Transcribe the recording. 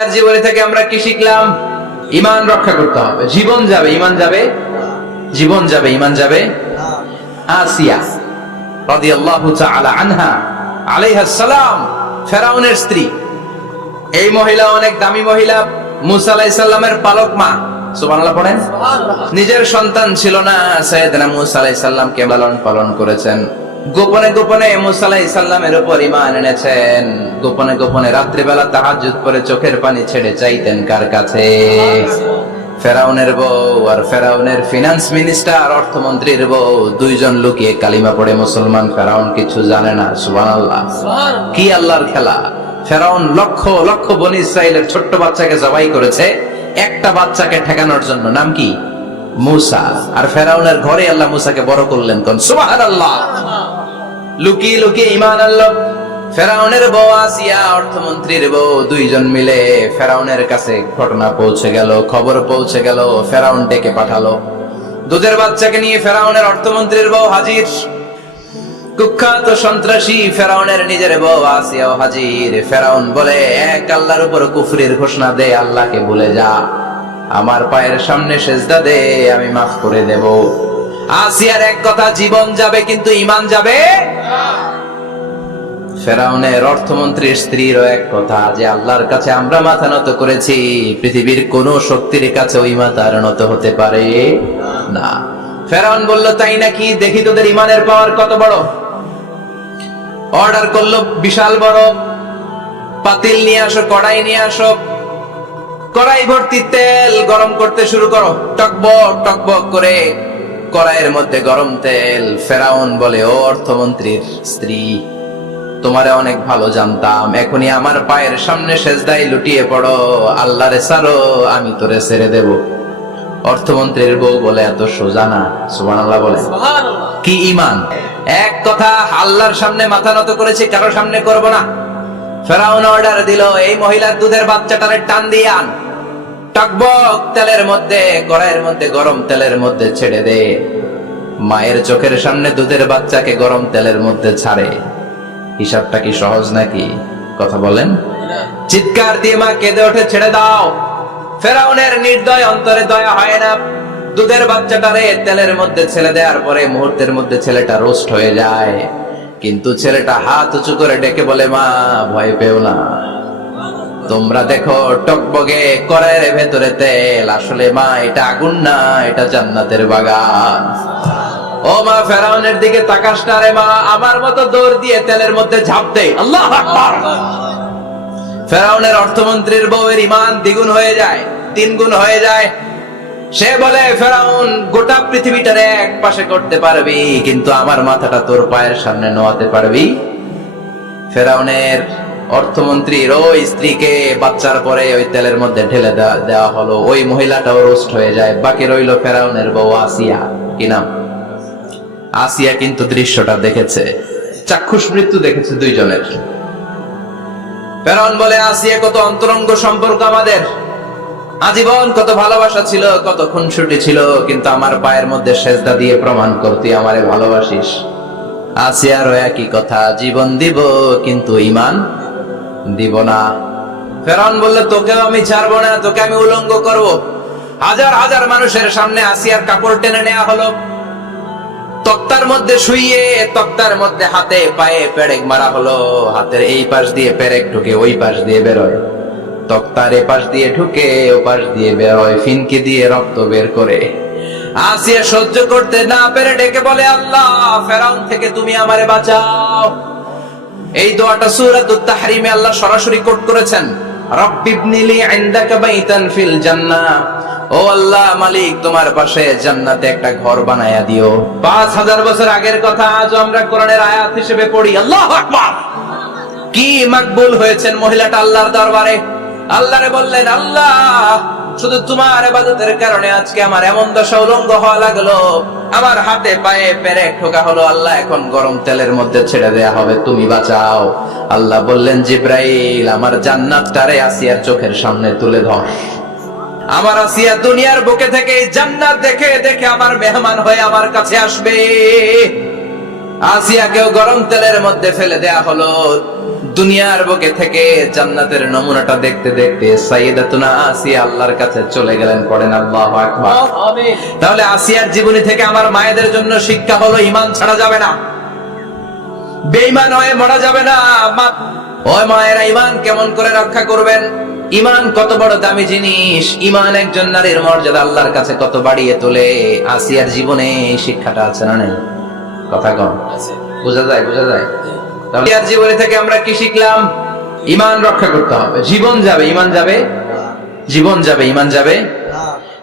জীবনে থেকে আমরা কি শিখলাম? ঈমান রক্ষা করতে হবে। জীবন যাবে, ঈমান যাবে, জীবন যাবে, ঈমান যাবে। আসিয়া রাদিয়াল্লাহু তাআলা আনহা আলাইহাস সালাম, ফেরাউনের স্ত্রী। এই মহিলা অনেক দামি মহিলা, মুসা আলাইহিস সালামের পালক মা। সুবহানাল্লাহ পড়েন। নিজের সন্তান ছিল না, সাইয়েদনা মুসা আলাইহিস সালামকে লালন পালন করেছেন। গোপনে গোপনে মুসা আলাইহিস সালামের উপর ঈমান এনেছেন। গোপনে গোপনে রাত্রিবেলা তাহাজ্জুদ করে চোখের পানি ছেড়ে চাইতেন কার কাছে? ফেরাউনের বউ আর ফেরাউনের ফিনান্স মিনিস্টার, অর্থমন্ত্রীর বউ, দুইজন লুকিয়ে কালিমা পড়ে মুসলমান। ফেরাউন কিছু জানে না। সুবহানাল্লাহ। কি আল্লাহর খেলা! ফেরাউন লক্ষ লক্ষ বনি ইসরাইলের ছোট্ট বাচ্চাকে জবাই করেছে একটা বাচ্চাকে ঠেকানোর জন্য। নাম কি? মুসা। আর ফেরাউনের ঘরে আল্লাহ মুসাকে বড় করলেন। কোন সুবহানাল্লাহ! লুকিয়ে লুকিয়ে ঈমান আনলো। ফেরাউনের বউ আসিয়া, অর্থমন্ত্রীর বউ, দুইজন মিলে ফেরাউনের কাছে ঘটনা পৌঁছে গেল, খবর পৌঁছে গেল। ফেরাউন ডেকে পাঠালো। দুধের বাচ্চাকে নিয়ে ফেরাউনের অর্থমন্ত্রীর বউ হাজির। কুখ্যাত সন্ত্রাসী ফেরাউনের নিজের বউ আসিয়াও হাজির। ফেরাউন বলে, এক আল্লাহর উপর কুফরির ঘোষণা দে, আল্লাহকে ভুলে যা, আমার পায়ের সামনে সেজদা দে, আমি মাফ করে দেব। আসিয়ার এক কথা, জীবন যাবে কিন্তু ঈমান যাবে না। ফেরাউনের অর্থমন্ত্রীর স্ত্রীরও এক কথা, যে আল্লাহর কাছে আমরা মাথা নত করেছি, পৃথিবীর কোন শক্তির কাছে ওই মাথা নত হতে পারে না। ফেরাউন বলল, তাই নাকি? দেখি তোদের ঈমানের পাওয়ার কত বড়। অর্ডার করলো বিশাল বড় পাতিল নিয়ে আসো, কড়াই নিয়ে আসো, কড়াই ভর্তি তেল গরম করতে শুরু করো। টকবক টকবক করে কড়াইয়ের মধ্যে গরম তেল। ফেরাউন বলে, ও অর্থমন্ত্রীর স্ত্রী, তোমারে অনেক ভালো জানতাম, এখনই আমার পায়ের সামনে সেজদায় লুটিয়ে পড়ো, আল্লাহরে ছাড়ো, আমি তোরে ছেড়ে দেব। অর্থমন্ত্রীর বউ বলে, এত সোজা না। সুবহানাল্লাহ বলে। কি ঈমান! এক কথা, আল্লাহর সামনে মাথা নত করেছি, কারো সামনে করব না। ফেরাউন অর্ডার দিল, এই মহিলার দুধের বাচ্চাটারে টান দিয়ে আন, টকবক তেলের মধ্যে, কড়াইয়ের মধ্যে গরম তেলের মধ্যে ছেড়ে দে। মায়ের চোখের সামনে দুধের বাচ্চাকে গরম তেলের মধ্যে ছাড়ে। হিসাবটা কি সহজ নাকি? কথা বলেন। চিৎকার দিয়ে মা কেঁদে ওঠে, ছেড়ে দাও। ফেরাউনের নির্দয় অন্তরে দয়া হয় না। দুধের বাচ্চাটারে তেলের মধ্যে ছেড়ে দেওয়ার পরে মুহূর্তের মধ্যে ছেলেটা রোস্ট হয়ে যায়। কিন্তু ছেলেটা হাত উঁচু করে ডেকে বলে, মা ভয় পেও না, তোমরা দেখো টকবগে কড়াইয়ের ভেতরে তেল, আসলে মা এটা আগুন না, এটা জান্নাতের বাগান। ও মা, ফেরাউনের দিকে তাকাস না রে মা, আমার মতো দৌড় দিয়ে তেলের মধ্যে ঝাঁপ দে। আল্লাহু আকবার। ফেরাউনের অর্থমন্ত্রীর বউয়ের ঈমান দ্বিগুণ হয়ে যায়, তিনগুণ হয়ে যায়। সে বলে, ফেরাউন, গোটা পৃথিবীটারে এক পাশে করতে পারবি, কিন্তু আমার মাথাটা তোর পায়ের সামনে নোয়াতে পারবি? ফেরাউনের অর্থমন্ত্রীর ওই স্ত্রীকে বাচ্চার পরে ওই তেলের মধ্যে ঢেলে দেওয়া হলো। ওই মহিলাটাও রোস্ট হয়ে যায়। বাকি রইল ফেরাউনের বউ আসিয়া। কি নাম? আসিয়া কিন্তু দৃশ্যটা দেখেছে, চাক্ষুষ মৃত্যু দেখেছে দুইজনের। ফেরাউন বলে, আসিয়া, কত অন্তরঙ্গ সম্পর্ক আমাদের, আজীবন কত ভালোবাসা ছিল, কত খুনসুটি ছিল, কিন্তু আমার পায়ের মধ্যে সেজদা দিয়ে প্রমাণ কর তুই আমারে ভালোবাসিস। আসিয়ারও একই কথা, জীবন দিব কিন্তু ঈমান দিব না। ফেরাউন বলল, তোকেও আমি ছাড়বো না, তোকে আমি উলঙ্গ করব। হাজার হাজার মানুষের সামনে আসিয়ার কাপড় টেনে নেওয়া হলো, তক্তার মধ্যে শুইয়ে তক্তার মধ্যে হাতে পায়ে পেরেক মারা হলো। হাতের এই পাশ দিয়ে পেরেক ঢুকে ওই পাশ দিয়ে বেরোয়, তক্তার এ পাশ দিয়ে ঢুকে ও পাশ দিয়ে বেরোয়, ফিনকি দিয়ে রক্ত বের করে। আসিয়া সহ্য করতে না পেরে ডেকে বলে, আল্লাহ, ফেরাউন থেকে তুমি আমারে বাঁচাও। এই দোয়াটা সূরাতুত তাহরিমে আল্লাহ সরাসরি কোট করেছেন, রব্বিবনিলি ইনদাকা বাইতান ফিল জান্নাহ, ও আল্লাহ মালিক, তোমার পাশে জান্নাতে একটা ঘর বানায়া দিও। 5000 বছর আগের কথা আজও আমরা কোরআনের আয়াত হিসেবে পড়ি। আল্লাহু আকবার। কি মকবুল হয়েছেন মহিলাটা আল্লাহর দরবারে। আল্লাহরে বললেন, আল্লাহ, শুধু তোমার ইবাদতের কারণে আজকে আমার এমন দশা উলঙ্গ হওয়া লাগলো, আমার হাতে পায়ে পেরেক ঠোকা হলো, আল্লাহ এখন গরম তেলের মধ্যে ছেড়ে দেয়া হবে, তুমি বাঁচাও। আল্লাহ বললেন, জিব্রাইল, আমার জান্নাতটারে আসিয়ার চোখের সামনে তুলে ধর। আমার আসিয়া দুনিয়ার বুকে থেকে জান্নাত দেখে দেখে আমার মেহমান হয়ে আমার কাছে আসবে। আসিয়াকেও গরম তেলের মধ্যে ফেলে দেয়া হলো। দুনিয়ার বুকে থেকে জান্নাতের নমুনাটা দেখতে দেখতে সাইয়েদাতুনা আসিয়া আল্লাহর কাছে চলে গেলেন। পড়েন আল্লাহু আকবার। তাহলে আসিয়ার জীবনী থেকে আমার মায়েদের জন্য শিক্ষা হলো, ঈমান ছাড়া যাবে না, বেঈমান হয়ে মরা যাবে না। ওই মায়েরা ঈমান কেমন করে রক্ষা করবেন? ঈমান কত বড় দামি জিনিস, ঈমান একজন নারীর মর্যাদা আল্লাহর কাছে কত বাড়িয়ে তোলে। আসিয়ার জীবনে এই শিক্ষাটা আছে না নেই? কথা কম বোঝা যায়, বোঝা যায়। তাহলে আসিয়ার জীবনী থেকে আমরা কি শিখলাম? ঈমান রক্ষা করতে হবে। জীবন যাবে, ঈমান যাবে, জীবন যাবে, ঈমান যাবে।